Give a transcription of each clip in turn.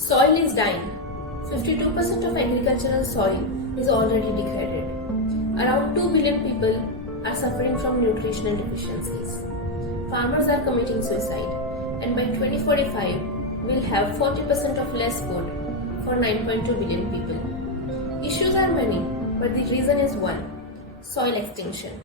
Soil is dying. 52% of agricultural soil is already degraded. Around 2 billion people are suffering from nutritional deficiencies. Farmers are committing suicide, and by 2045, we'll have 40% of less food for 9.2 billion people. Issues are many, but the reason is one: soil extinction.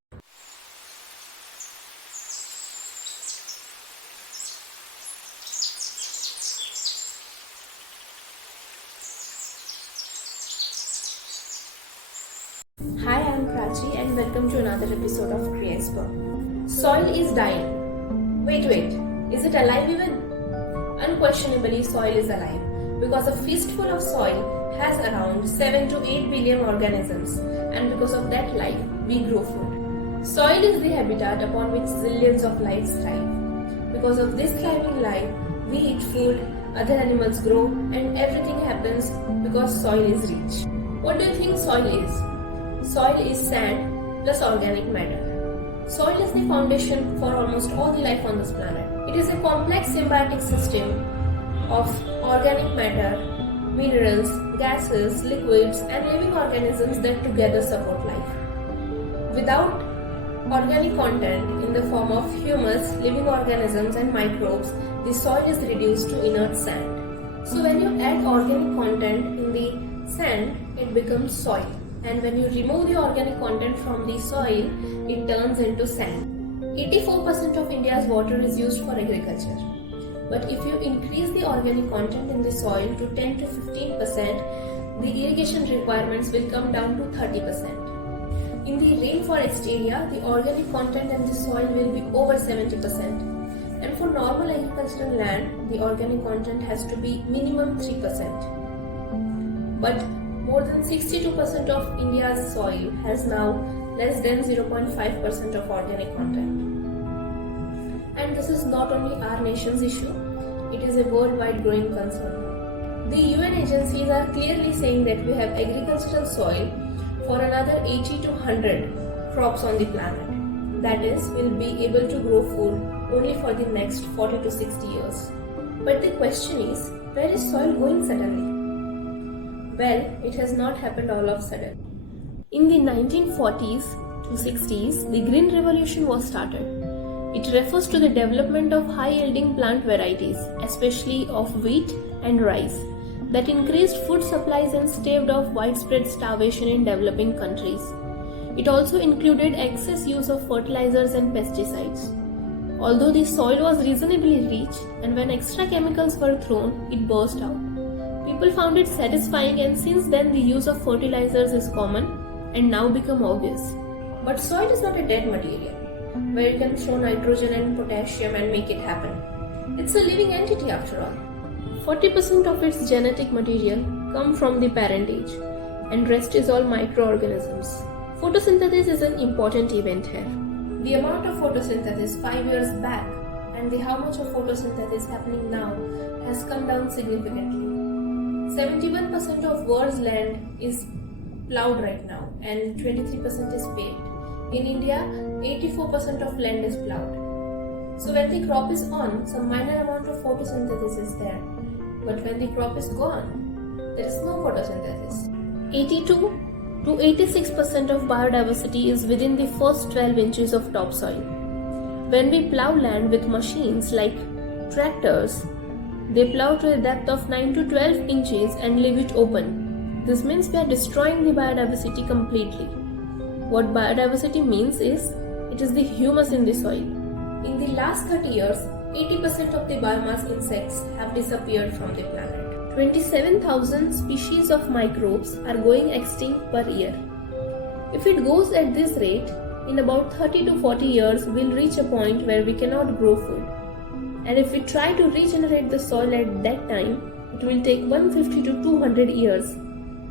Hi, I am Prachi and welcome to another episode of CreaExBer. Soil is dying. Wait, is it alive even? Unquestionably, soil is alive because a fistful of soil has around 7 to 8 billion organisms, and because of that life, we grow food. Soil is the habitat upon which zillions of lives thrive. Because of this thriving life, we eat food, other animals grow, and everything happens because soil is rich. What do you think soil is? Soil is sand plus organic matter. Soil is the foundation for almost all the life on this planet. It is a complex symbiotic system of organic matter, minerals, gases, liquids, and living organisms that together support life. Without organic content in the form of humus, living organisms, and microbes, the soil is reduced to inert sand. So when you add organic content in the sand, it becomes soil. And when you remove the organic content from the soil, it turns into sand. 84% of India's water is used for agriculture. But if you increase the organic content in the soil to 10 to 15%, the irrigation requirements will come down to 30%. In the rainforest area, the organic content in the soil will be over 70%. And for normal agricultural land, the organic content has to be minimum 3%. But more than 62% of India's soil has now less than 0.5% of organic content. And this is not only our nation's issue, it is a worldwide growing concern. The UN agencies are clearly saying that we have agricultural soil for another 80 to 100 crops on the planet. That is, we'll be able to grow food only for the next 40 to 60 years. But the question is, where is soil going suddenly? Well, it has not happened all of a sudden. In the 1940s to 60s, the Green Revolution was started. It refers to the development of high-yielding plant varieties, especially of wheat and rice, that increased food supplies and staved off widespread starvation in developing countries. It also included excess use of fertilizers and pesticides. Although the soil was reasonably rich, and when extra chemicals were thrown, it burst out. People found it satisfying, and since then the use of fertilizers is common and now become obvious. But soil is not a dead material, where you can throw nitrogen and potassium and make it happen. It's a living entity after all. 40% of its genetic material come from the parentage, and rest is all microorganisms. Photosynthesis is an important event here. The amount of photosynthesis 5 years back and how much of photosynthesis happening now has come down significantly. 71% of world's land is plowed right now and 23% is paved. In India, 84% of land is plowed. So when the crop is on, some minor amount of photosynthesis is there. But when the crop is gone, there is no photosynthesis. 82 to 86% of biodiversity is within the first 12 inches of topsoil. When we plow land with machines like tractors, they plow to a depth of 9 to 12 inches and leave it open. This means we are destroying the biodiversity completely. What biodiversity means is, it is the humus in the soil. In the last 30 years, 80% of the biomass insects have disappeared from the planet. 27,000 species of microbes are going extinct per year. If it goes at this rate, in about 30 to 40 years, we'll reach a point where we cannot grow food. And if we try to regenerate the soil at that time, it will take 150 to 200 years.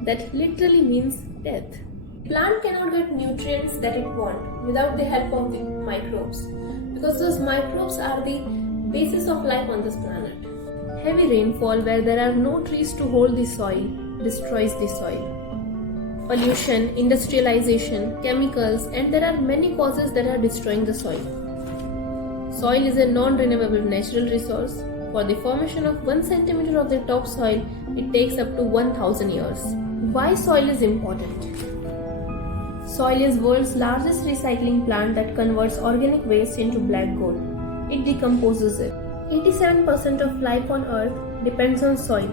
That literally means death. Plant cannot get nutrients that it wants without the help of the microbes, because those microbes are the basis of life on this planet. Heavy rainfall where there are no trees to hold the soil destroys the soil. Pollution, industrialization, chemicals, and there are many causes that are destroying the soil. Soil is a non-renewable natural resource For the formation of 1 centimeter of the topsoil, it takes up to 1000 years. Why soil is important? Soil is world's largest recycling plant that converts organic waste into black gold. It decomposes it. 87% of life on earth depends on soil.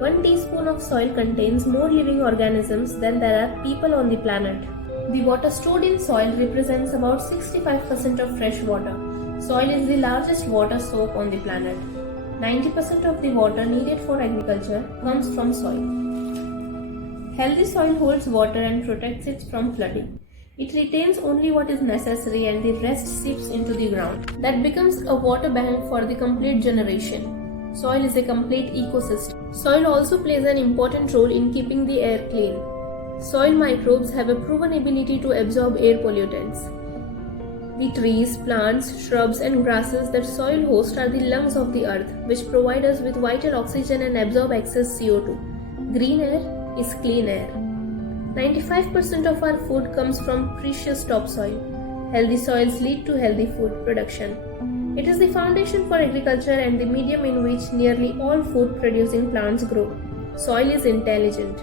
1 teaspoon of soil contains more living organisms than there are people on the planet. The water stored in soil represents about 65% of fresh water. Soil is the largest water source on the planet. 90% of the water needed for agriculture comes from soil. Healthy soil holds water and protects it from flooding. It retains only what is necessary and the rest seeps into the ground. That becomes a water bank for the complete generation. Soil is a complete ecosystem. Soil also plays an important role in keeping the air clean. Soil microbes have a proven ability to absorb air pollutants. The trees, plants, shrubs and grasses that soil hosts are the lungs of the earth, which provide us with vital oxygen and absorb excess CO2. Green air is clean air. 95% of our food comes from precious topsoil. Healthy soils lead to healthy food production. It is the foundation for agriculture and the medium in which nearly all food producing plants grow. Soil is intelligent.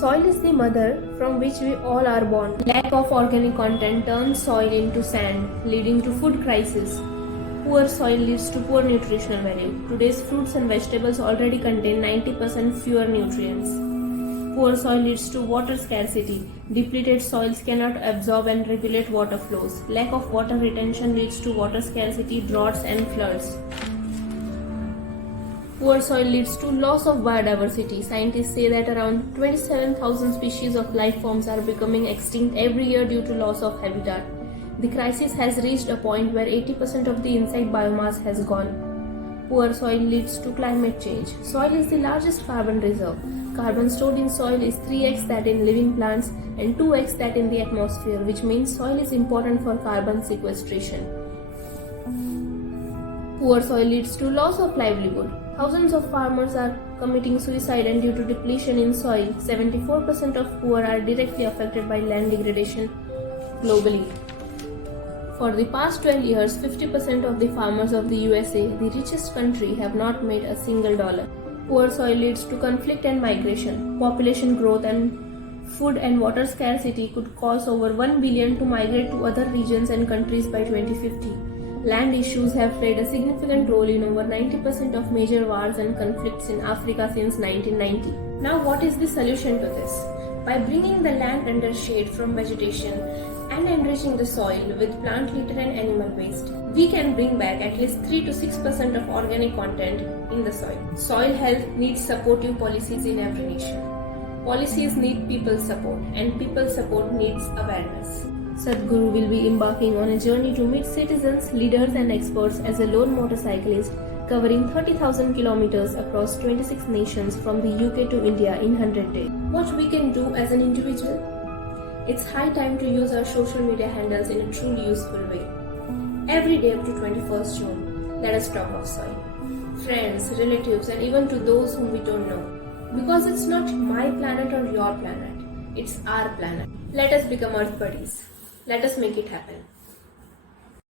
Soil is the mother from which we all are born. Lack of organic content turns soil into sand, leading to food crisis. Poor soil leads to poor nutritional value. Today's fruits and vegetables already contain 90% fewer nutrients. Poor soil leads to water scarcity. Depleted soils cannot absorb and regulate water flows. Lack of water retention leads to water scarcity, droughts and floods. Poor soil leads to loss of biodiversity. Scientists say that around 27,000 species of life forms are becoming extinct every year due to loss of habitat. The crisis has reached a point where 80% of the insect biomass has gone. Poor soil leads to climate change. Soil is the largest carbon reserve. Carbon stored in soil is 3x that in living plants and 2x that in the atmosphere, which means soil is important for carbon sequestration. Poor soil leads to loss of livelihood. Thousands of farmers are committing suicide and due to depletion in soil, 74% of poor are directly affected by land degradation globally. For the past 12 years, 50% of the farmers of the USA, the richest country, have not made a single dollar. Poor soil leads to conflict and migration. Population growth and food and water scarcity could cause over 1 billion to migrate to other regions and countries by 2050. Land issues have played a significant role in over 90% of major wars and conflicts in Africa since 1990. Now, what is the solution to this? By bringing the land under shade from vegetation and enriching the soil with plant litter and animal waste, we can bring back at least 3 to 6% of organic content in the soil. Soil health needs supportive policies in every nation. Policies need people support, and people support needs awareness. Sadhguru will be embarking on a journey to meet citizens, leaders and experts as a lone motorcyclist, covering 30,000 kilometers across 26 nations from the UK to India in 100 days. What we can do as an individual? It's high time to use our social media handles in a truly useful way. Every day up to 21st June, let us talk of soil. Friends, relatives and even to those whom we don't know. Because it's not my planet or your planet, it's our planet. Let us become Earth buddies. Let us make it happen.